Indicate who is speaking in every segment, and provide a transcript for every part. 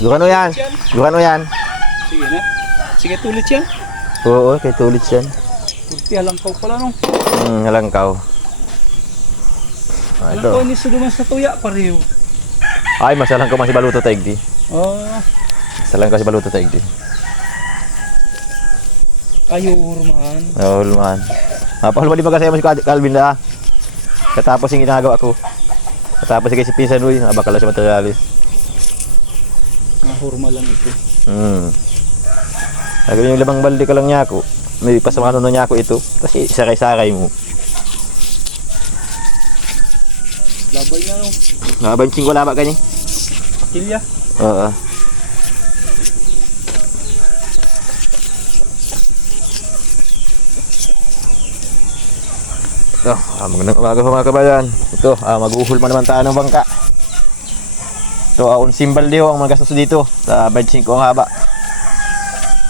Speaker 1: Gurano yan. Gurano yan.
Speaker 2: Sige na. Sige, tulit yan.
Speaker 1: Oo, kay tulit yan.
Speaker 2: Purti halangkaw pala no.
Speaker 1: Hmm, halangkaw. Ah,
Speaker 2: Halangkaw
Speaker 1: ito.
Speaker 2: ni suduman sa tuya pareho.
Speaker 1: Ay, masalang ka man si Baluto Taigdi.
Speaker 2: Oh,
Speaker 1: Masalang ka si Baluto Taigdi.
Speaker 2: ayo urmahan.
Speaker 1: Oo, lumahan. Mapahulman di ba kasi mo si Calvin na? Katapos yung ginagawa ko. Katapos yung si Pinsan Uy, abakala si Materialis.
Speaker 2: Mahurma lang ito.
Speaker 1: Hmm. Sabi yung limang balde ka lang niya ako. May pasamahan na niya ako ito. Kasi saray-saray mo.
Speaker 2: Labay na no.
Speaker 1: Nakabanching ko laba kanya.
Speaker 2: Kilya.
Speaker 1: Oo. Ito, ah, magandang umaga sa mga kabayan. Ito, ah, mag-uhol pa naman tayo ng bangka. Ito, ah, un simbal diho ang magastos dito sa 25 ang haba.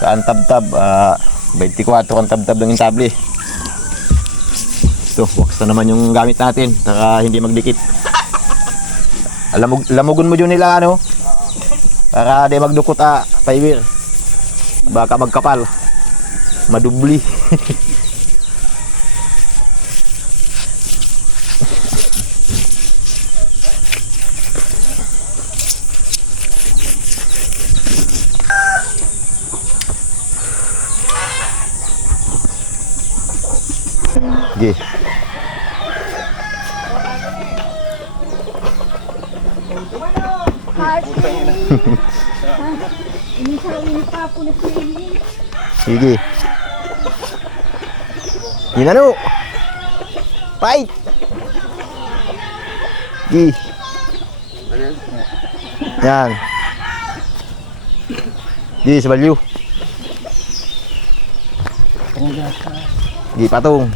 Speaker 1: Kaantab-tab, ah, 24 ang tab-tab ng intable. Ito, wax na naman yung gamit natin, saka hindi magdikit. Alamog, lamugon mo yun nila ano, para di magdukot ah, fiber. Baka magkapal. Madubli. Sige.
Speaker 3: Ini sawi pa po na pili.
Speaker 1: Sige. Ginano. Fight. Gi. Yan. Gi, sa balyo. Gi, patong.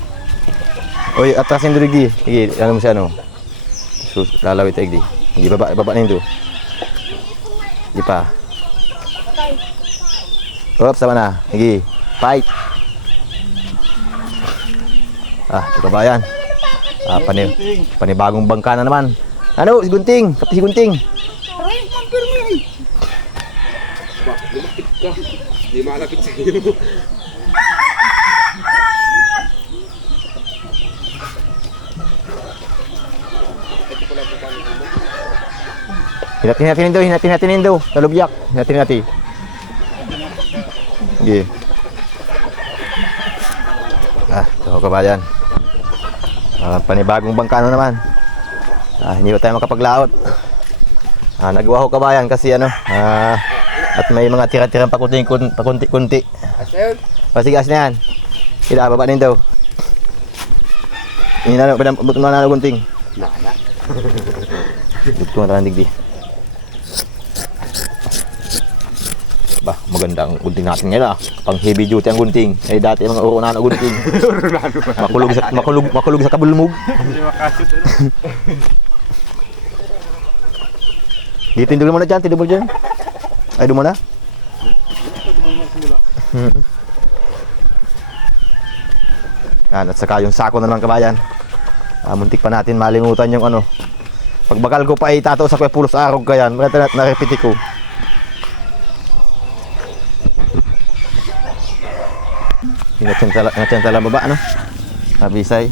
Speaker 1: Oy, atrasin dulu Gi. Gi, ano mo siya, ano? Sus, lalawit tayo, Gi. Gi, baba, baba na yun Gi pa. Oops, sama na. Sige, fight. Ah, ito ba yan? Ah, pani, panibagong bangka na naman. Ano, si Gunting? Kapit si Gunting.
Speaker 4: Di malapit sa iyo.
Speaker 1: Hinatin natin indo, hinatin natin indo. Talubyak. Hinatin natin. Sige. Ah, ito kabayan. Ah, panibagong bangka na naman. Ah, hindi pa tayo makapaglaot. Ah, nagawa ko kabayan kasi ano, ah, at may mga tira-tirang pakunti pakunti-kunti.
Speaker 4: Asayon.
Speaker 1: Pasigas na yan. Kita, baba din daw. Ini na, buto na na gunting.
Speaker 4: Nana.
Speaker 1: Dugto na tayo digdi. Ba, maganda ang gunting natin ngayon ah. Pang heavy duty ang gunting. Eh dati mga uro na na gunting. makulog sa makulog makulog sa kabulmog.
Speaker 2: Hindi.
Speaker 1: Dito tindulo mo na diyan, tindulo mo diyan. Ay, dumo na. Yan, at saka yung sako na naman kabayan. Ah, muntik pa natin malimutan yung ano. Pagbakal ko pa tato sa kuya pulos arog ka yan. Mga na, narepiti ko. Inatsentala, inatsentala baba, ano? Abisay.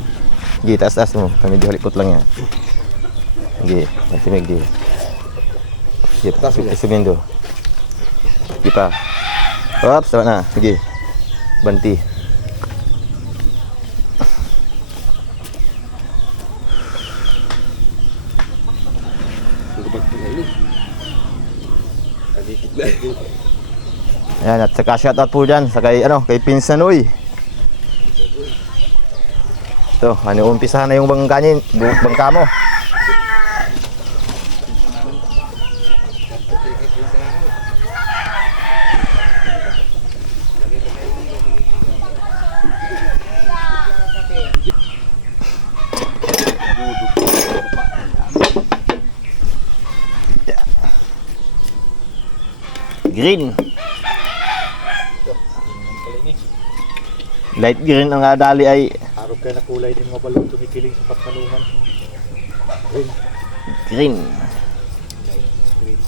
Speaker 1: Sige, taas-taas mo. Medyo halipot lang yan. Sige, matimig di. Sige,
Speaker 4: Taas mo.
Speaker 1: isumindo. Sige pa. Oops, tama na. Sige. Banti.
Speaker 4: Pagpag na ini. Kadikit na.
Speaker 1: Ayan, at saka shoutout po dyan sa kay, ano, kay Pinsanoy. Ito, ano, umpisa na yung bangka, niya, bangka mo. Green. Light green ang adali ay
Speaker 5: kaya nakulay din mga balon tumikiling sa pagkalungan.
Speaker 1: Green. Green. Green.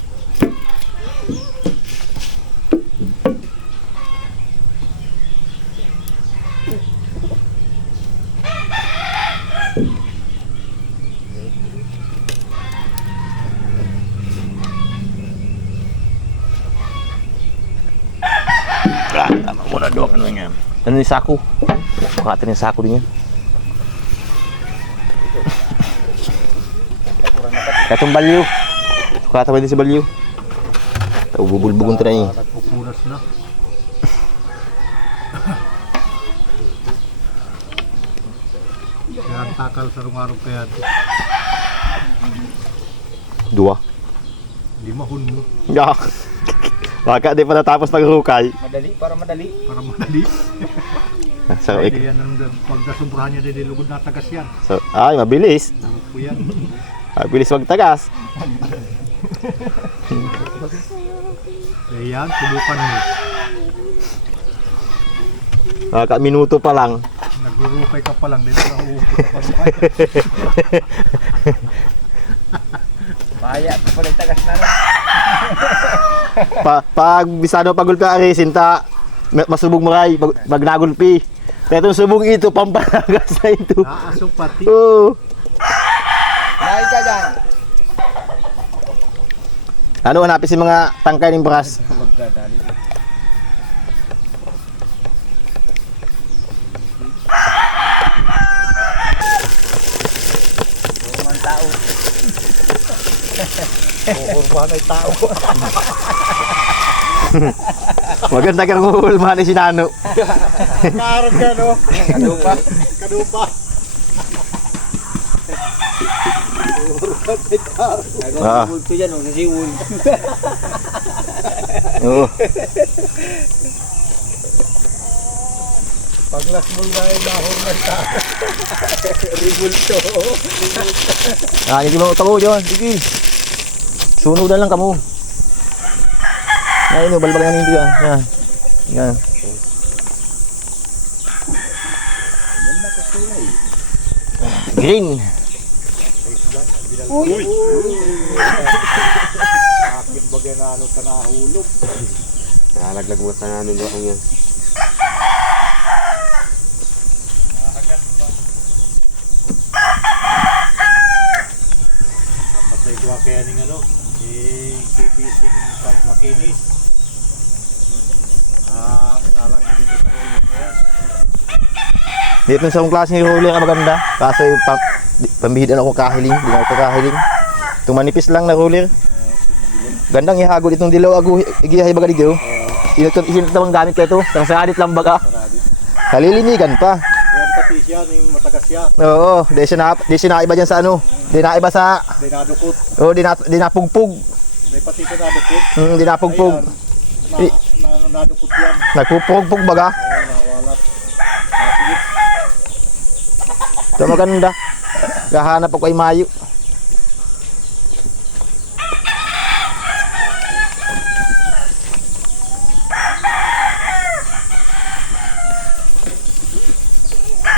Speaker 1: Mo na doon. Ano, ano yung sako? Makakatin yung sako din yan. Katong balyo. Sukata ba din si balyo? Tao bubulbugon ito na eh.
Speaker 5: Nagpupunas na. Kaya ang takal sa rumarong kaya
Speaker 1: Dua.
Speaker 5: limahon mo
Speaker 1: Ya. Baka di pa natapos naghukay.
Speaker 2: Madali, para madali.
Speaker 5: para madali.
Speaker 1: So,
Speaker 5: Hindi yan ang niya din lugod na tagas yan.
Speaker 1: so, ay, mabilis.
Speaker 5: Buko yan.
Speaker 1: Mabilis magtagas.
Speaker 5: Eh yan, subukan mo.
Speaker 1: Maka minuto pa lang.
Speaker 5: Nagrurupay ka pa lang, dito na uupo ka pa rupay.
Speaker 2: Bahaya, pala tagas na no.
Speaker 1: Pa, pag bisado pagulpi ang resinta, ma- masubog mo kay pag, pag nagulpi. Itong subong ito, pampalagas sa ito.
Speaker 5: Naasok pati.
Speaker 1: Oo.
Speaker 2: Lahi ka dyan.
Speaker 1: Ano, hanapin si mga tangkay ng bras.
Speaker 2: Magdadali. Mga tao.
Speaker 5: Kukurbahan ay tao.
Speaker 1: Maganda kang hulmahan ni Sinano.
Speaker 5: Karag ka no?
Speaker 2: Kadupa.
Speaker 5: Kadupa.
Speaker 1: Ah.
Speaker 2: Ko dyan, oh, nasiwul.
Speaker 1: Oo.
Speaker 5: Paglas mo na ay dahon na tao.
Speaker 2: Ribulto.
Speaker 1: Ah, hindi mo utago dyan. Sige. Sunog na lang kamo. Yan, ino, balbag yan hindi yan. Yan. Yan. Green.
Speaker 5: Akin bagay na ano sa nahulog.
Speaker 4: Nalaglag mo sa namin doon yan.
Speaker 5: Patay ko kaya ning ano, yung KBC ng pagmakinis. Ah, ngalang dito sa yan.
Speaker 1: Dito sa akong klase ni Rolly ang maganda. Kaso yung pambihidan ako kahiling. Di ako kahiling. Itong manipis lang na roller. Gandang ihagod itong dilaw agu igihay baga digaw. Ito ito ang gamit ko ito. Sa sadit lang baga. Kalilinigan pa. Oo, di siya na di siya naiba diyan sa ano. Di naiba sa
Speaker 5: di nadukot.
Speaker 1: oh, di na di napugpug.
Speaker 5: Di pati siya nadukot.
Speaker 1: Hmm, di napugpug.
Speaker 5: Na, na, na, nadukot yan.
Speaker 1: Nagpupugpug baga.
Speaker 5: Oo, nawalat. Ah, sige.
Speaker 1: Ito maganda. Kahanap ako ay mayo.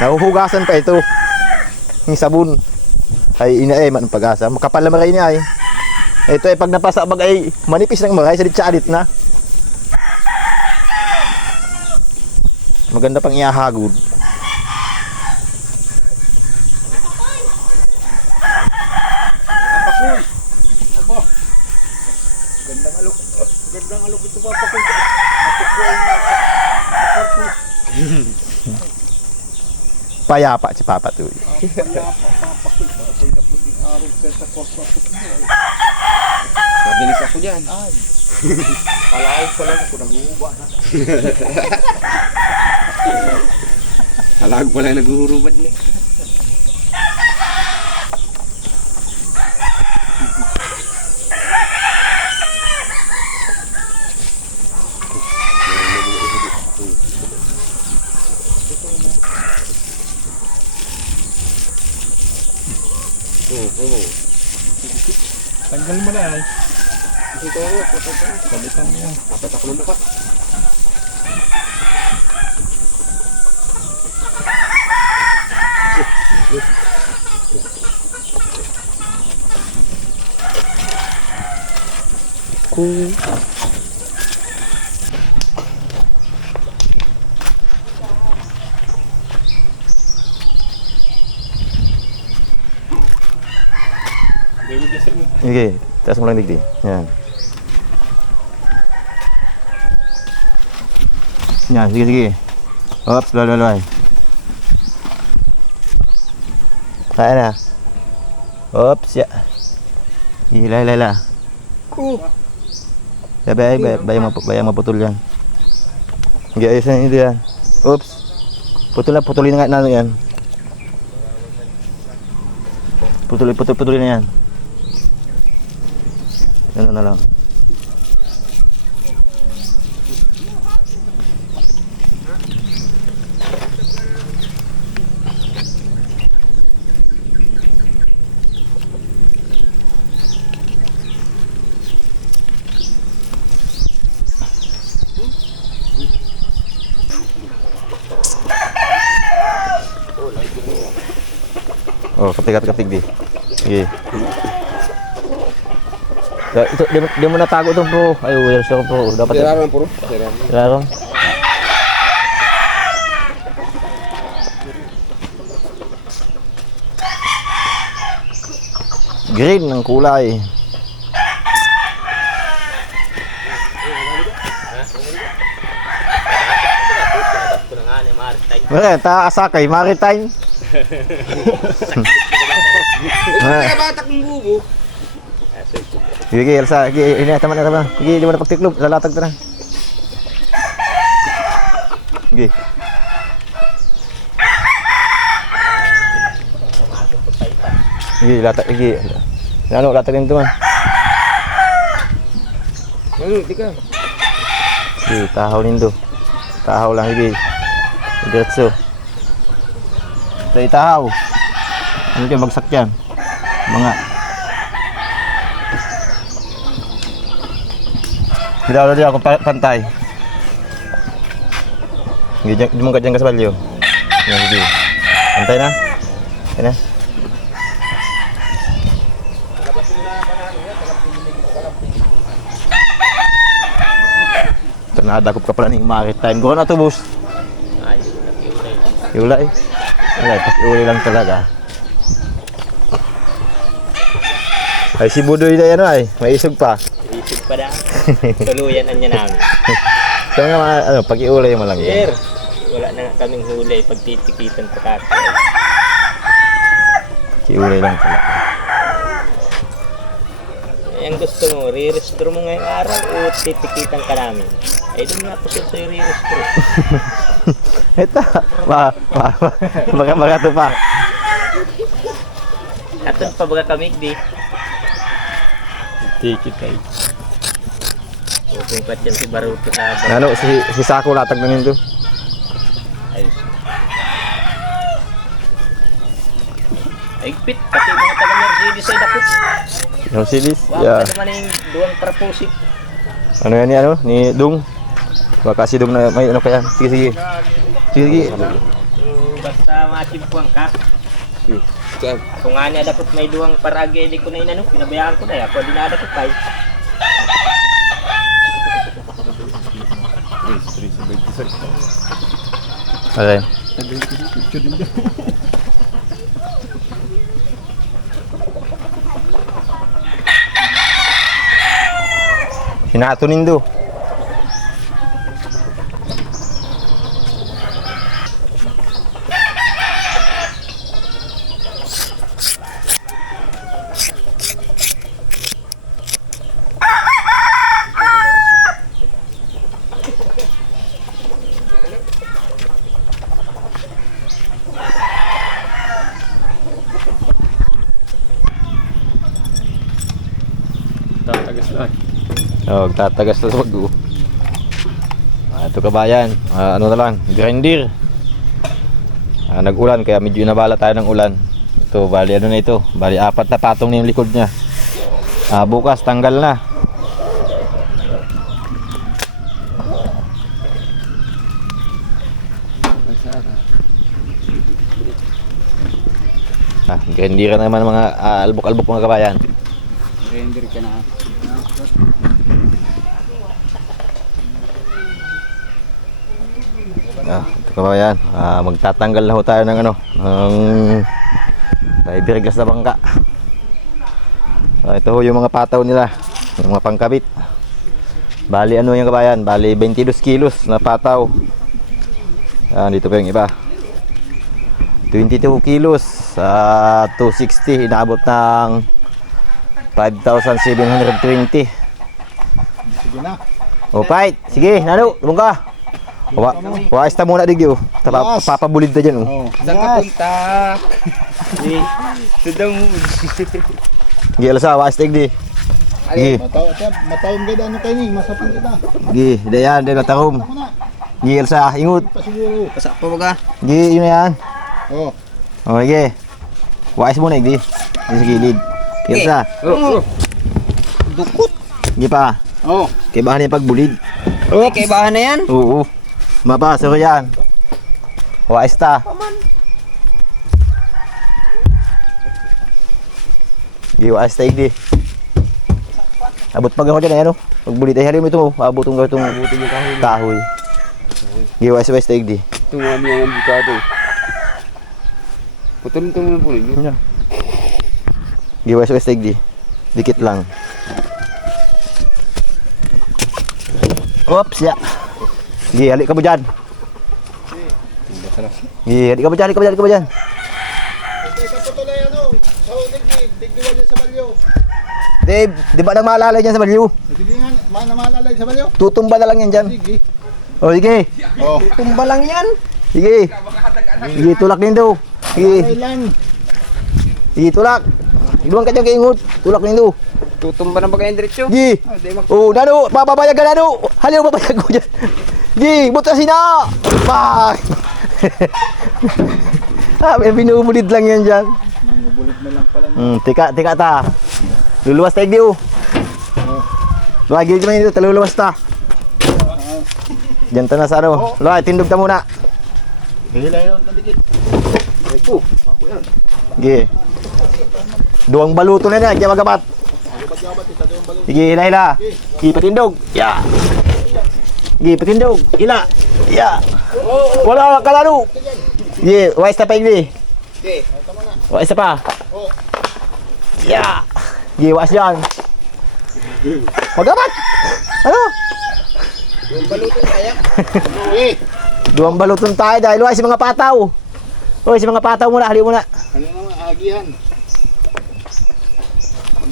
Speaker 1: Nahuhugasan pa ito. Yung sabon. Ay ina eh man pag-asa. Makapal na maray niya ay. Ito ay pag napasa bag ay manipis ng maray sa ditsa na. Maganda pang iahagod.
Speaker 5: Pakul! Aba! Gandang alok. Gandang alok ito ba pakul? Pakul na. Pakul.
Speaker 1: Payapa si Papa
Speaker 5: ako.
Speaker 4: Mabilis ako dyan.
Speaker 5: Kalaog pa lang ako nag-uuba na.
Speaker 4: Alag pala naghuhurubad na. Oo, oo.
Speaker 2: Tanggal mo na ay.
Speaker 4: Ito ka.
Speaker 2: Balitan mo yan.
Speaker 4: Kapit ako ng mukha.
Speaker 1: Sige, taas mo lang digdi. Yan. Yan, sige, sige. Oops, lalaloy. Kaya na. Oops, ya. Hila, hila, hila. Sabay, bay, bay, bay, bay, maputol yan. Hindi, ayos na hindi yan. Oops. Putol na, putulin na nga na ano yan. Putulin, putul, putulin na yan. Ano na lang. Oh, katig-katig di. Sige. Ito, di, mo- di mo natago itong pro. Ay, wala siya pro. Dapat
Speaker 4: Sira lang puro. Sira.
Speaker 1: Klaro. Green ng kulay. Wala, ta asakay, maritime. Ah.
Speaker 4: Kaya batak ng bubo.
Speaker 1: Sige, Elsa. Sige, ini tama na. Sige, di mo na pagtiklop. Lalatag ka na. Sige. Sige, latag. Sige. Ano, latag din ito man.
Speaker 4: Ano, tika.
Speaker 1: Sige, tahaw nindo. Tahaw lang, sige. Diretso. Sa itahaw. Ano dyan, bagsak dyan. Mga. Hindi ako dyan ako pa- pantay. Hindi dyan, di mo ka dyan ka sa balyo. Yan, sige. Pantay na. Pantay na. Tanadakop ka pala ng maritime. Gawin na to, boss. Iulay. Ay, pas iulay lang talaga. Ay, si Budoy na yan ay. May isog pa.
Speaker 2: Pa na. Tuluyan niya namin.
Speaker 1: So nga, mga, ano, pag iulay mo lang
Speaker 2: Sir,
Speaker 1: yan.
Speaker 2: wala na nga kaming huli pag titikitan pa kati.
Speaker 1: Iulay lang talaga.
Speaker 2: Eh, ang gusto mo, re-restore mo ngayong araw o titikitan ka namin? Eh, doon nga po sir sa'yo re-restore.
Speaker 1: Ito, ba, ba, ba, baka, baka ito pa.
Speaker 2: Atun pa baga kami, di.
Speaker 1: Tikit kayo.
Speaker 2: Dyan si.
Speaker 1: Ano, si, si Sako latag na nito.
Speaker 2: Ayos. Higpit, pati mga taga-Mercedes ay dakot.
Speaker 1: Silis.
Speaker 2: Wow,
Speaker 1: Yeah.
Speaker 2: pa naman yung duwang trapusik.
Speaker 1: Ano yan ni ano? Ni Dung. Baka si Dung na may ano kaya. Sige, sige. Sige, sige.
Speaker 2: Basta machimpuan ka.
Speaker 4: Tika.
Speaker 2: Kung nga niya dapat may duwang paragi, di ko na inano, pinabayaan ko na. Ako di na dapat pa.
Speaker 1: Okay. Hinato nindo.
Speaker 5: Tatagas na.
Speaker 1: Oh, tatagas na sa pag Ah, ito kabayan. Ah, ano na lang, grinder. Ah, nag-ulan kaya medyo nabala tayo ng ulan. Ito, bali ano na ito. Bali apat na patong na yung likod niya. Ah, bukas tanggal na. Ah, grinderan naman mga ah, albok-albok mga kabayan.
Speaker 5: Render ka na.
Speaker 1: Ah, ito kabayan. Ah, magtatanggal na ho tayo ng ano, ng fiberglass na bangka. Ah, ito ho yung mga pataw nila, yung mga pangkabit. Bali ano yung kabayan? Bali 22 kilos na pataw. Yan, dito pa yung iba. 22 kilos sa 260 inaabot ng 5,720.
Speaker 5: Sige na.
Speaker 1: O fight, sige, nano, lumong ka. Wa, wa ista muna digyo. Tapa,
Speaker 5: Yes.
Speaker 1: papabulid na dyan. Oh.
Speaker 5: Oh.
Speaker 4: Saan ka punta? Sa damod.
Speaker 1: Gi alasa, wa ista digdi. Gi,
Speaker 5: Mataw, matawin ka ano kayo ni, masapin kita.
Speaker 1: gi, dayan, dayan
Speaker 5: na,
Speaker 1: Gi
Speaker 5: pa siguro.
Speaker 4: Pasak pa ba ka?
Speaker 1: Gi, yun na yan.
Speaker 5: Oh.
Speaker 1: O, sige. Wa is muna digdi. Di sa gilid. Gi alasa,
Speaker 4: Oh, oh. Dukot.
Speaker 1: gi pa.
Speaker 5: Oh.
Speaker 1: Kay bahan yung pagbulid.
Speaker 4: Okay, kay bahan na yan.
Speaker 1: Oo. Mapasa ko yan. Wa ista. Gi, wa ista digdi. Abot pag ako dyan, ayan o. Pagbulit ay halim ito, abot itong itong kahoy. Gi, wa ista digdi.
Speaker 4: Tumami ang bukado. Putulong tulong po ninyo.
Speaker 1: Gi, wa ista digdi. Dikit lang. Oops, ya. Gi, halik ka mo dyan. Gi, halik ka mo dyan, halik ka mo dyan, halik ka mo dyan.
Speaker 5: Teka po tuloy ano, sa digdi, digdiwan niya sa balyo.
Speaker 1: Dave, di ba nang maalala dyan sa Balyo?
Speaker 5: Digdi nga, mana maalalay sa balyo.
Speaker 1: Tutumba na lang yan dyan.
Speaker 5: Sige.
Speaker 1: O, sige.
Speaker 5: Oh.
Speaker 1: Tumba lang yan. Sige. Sige, tulak din daw. Sige, sige, tulak. Iluwan ka dyan kay Ingot. Tulak din daw.
Speaker 4: Tutumba na ba kayo diretso?
Speaker 1: Sige.
Speaker 4: Ah,
Speaker 1: Oh, nano, papabayag ka nano. Haliw, papabayag ko dyan. Sige, butasin na. Pak. ah, binubulid lang yan dyan.
Speaker 5: Bulid na lang pala.
Speaker 1: Hmm, tika, tika ta. Luluwas tayo di oh. Luwag yun dito, taluluwas ta. Diyan ta na sa ano. Luwag, tindog ta muna.
Speaker 5: Hihila yun, tandikit.
Speaker 1: Sige. Duwang baluto na na, kaya magabat. Sige, hila hila. Sige, Sige, patindog. Hila. Ya. Wala ka lalo. Sige, wais na pa ini.
Speaker 4: Okay.
Speaker 1: Wais na pa. Ya. Sige, wais yan. Magabat. Ano?
Speaker 5: Eh,
Speaker 1: Duwang baluton tayo dahil wais si mga pataw. Uy, si mga pataw muna, hali muna.
Speaker 5: ano naman, agihan.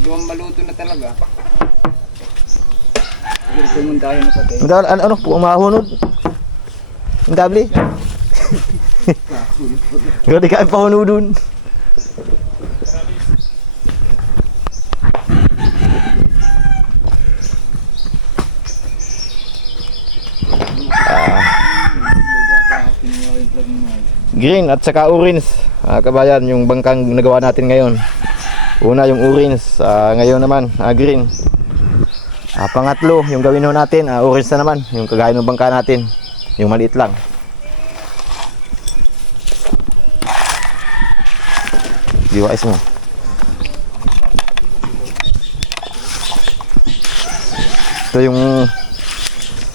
Speaker 4: Duwang maluto na talaga. Pero pumuntahin na patay.
Speaker 1: Ang dahil, ano, ano, ang mahunod. Ang. Ikaw di ka pahunudun. Green at saka orange. Ah, kabayan, yung bangkang nagawa natin ngayon. Una yung orange, ah, ngayon naman ah, green. Ah, pangatlo, yung gawin ho natin, ah, orange na naman, yung kagaya ng bangka natin. Yung maliit lang. Diwais mo. Ito yung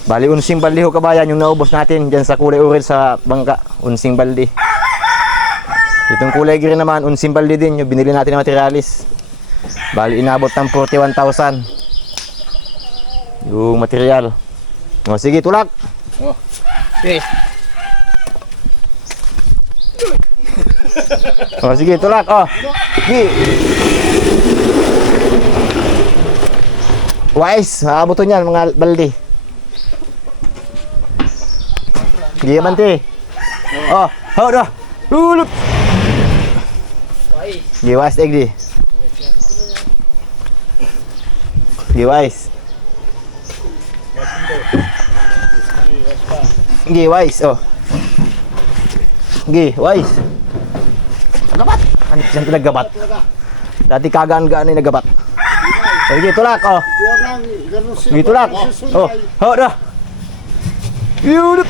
Speaker 1: Bali, unsing baldi ho kabayan, yung naubos natin dyan sa kulay orange sa bangka. Unsing baldi. Itong kulay green naman, unsing baldi din, yung binili natin ng materialis. Bali, inabot ng 41,000 yung material. O sige, tulak.
Speaker 4: Okay.
Speaker 1: O sige, tulak. O. Sige. Wise, maabuto niyan mga balde. Sige, bante. Oh, hold on. Ulap. Sige, wise, egg di. Wise. Sige, wise. Oh. Sige, wise. Gabat. Ano siyang pinagabat? Dati kagaan-gaan na nagabat. So, sige, tulak. Oh.
Speaker 5: Huwag lang, ganun siya.
Speaker 1: Sige, tulak. Oh, oh, dah. Yun.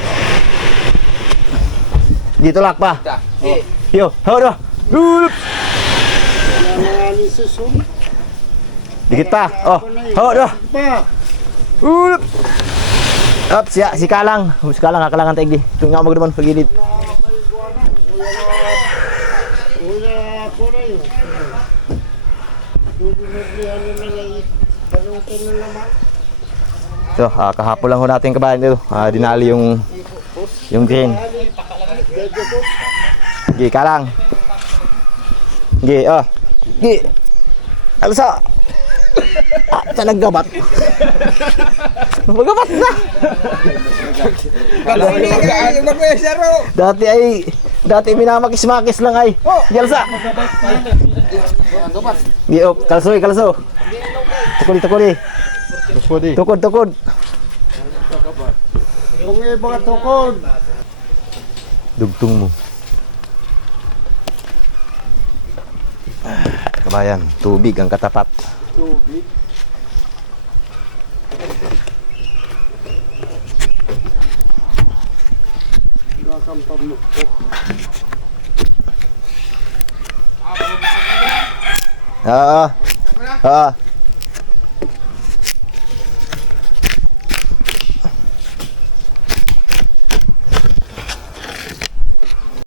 Speaker 1: Sige, tulak pa.
Speaker 4: Okay.
Speaker 1: Yo, oh, dah. Yun. Dikit pa. Oh, oh, dah.
Speaker 5: Pa,
Speaker 1: Ulap. Up, siya, si Kalang. Si Kalang, kakalangan tayo di. Ito nga magdaman, pagilid.
Speaker 5: naman.
Speaker 1: Ito, ah, kahapon lang ho natin kabayan dito. Ah, dinali yung yung green. Gi ka lang. Gi, ah. Gi. Alsa. Ah, sa naggabat. Magabat na. Dati ay dati minamakis-makis lang ay. Yalsa. Gi, oh, kalsoy, kalso. Tukuli, tukuli.
Speaker 5: Tukod eh.
Speaker 1: Tukod, tukod.
Speaker 5: Kung mga tukod.
Speaker 1: Dugtong mo. Kabayan, tubig ang katapat.
Speaker 5: Tubig. Nakampam mo.
Speaker 1: Ah, ah.